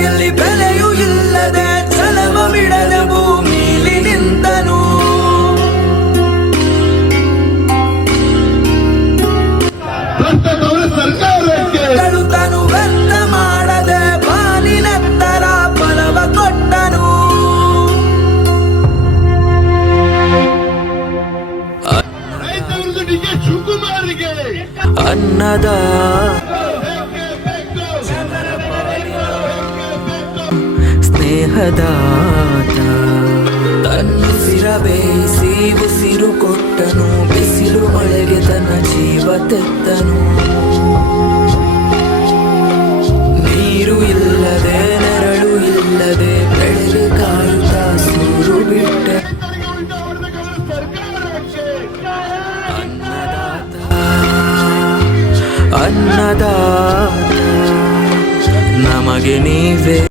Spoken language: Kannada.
ನಡಿಗೆಯಲ್ಲಿ ಬೆಲೆಯೂ ಇಲ್ಲದೆ ಛಲವ ಬಿಡದೆ ಭೂಮಿಲಿ ನಿಂತನು ಕಳುತನು ವ್ಯರ್ಥ ಮಾಡದೆ ಬಾಲಿನತ್ತರ ಫಲವ ಕೊಟ್ಟನು. ಅನ್ನದ ಸ್ನೇಹದಾತ ತನ್ನುಸಿರ ಬೇಯಿಸಿ ಉಸಿರು ಕೊಟ್ಟನು, ಬಿಸಿಲು ಮಳೆಗೆ ತನ್ನ ಜೀವ ತೆತ್ತನು. ನೀರು ಇಲ್ಲದೆ, ನೆರಳು ಇಲ್ಲದೆ, ಬೆಳೆಗೆ ಕಾಯುತ್ತಾ ಸೂರು ಬಿಟ್ಟ. ಅನ್ನದಾತ. ಅನ್ನದಾತ. ನಮಗೆ ನೀವೇ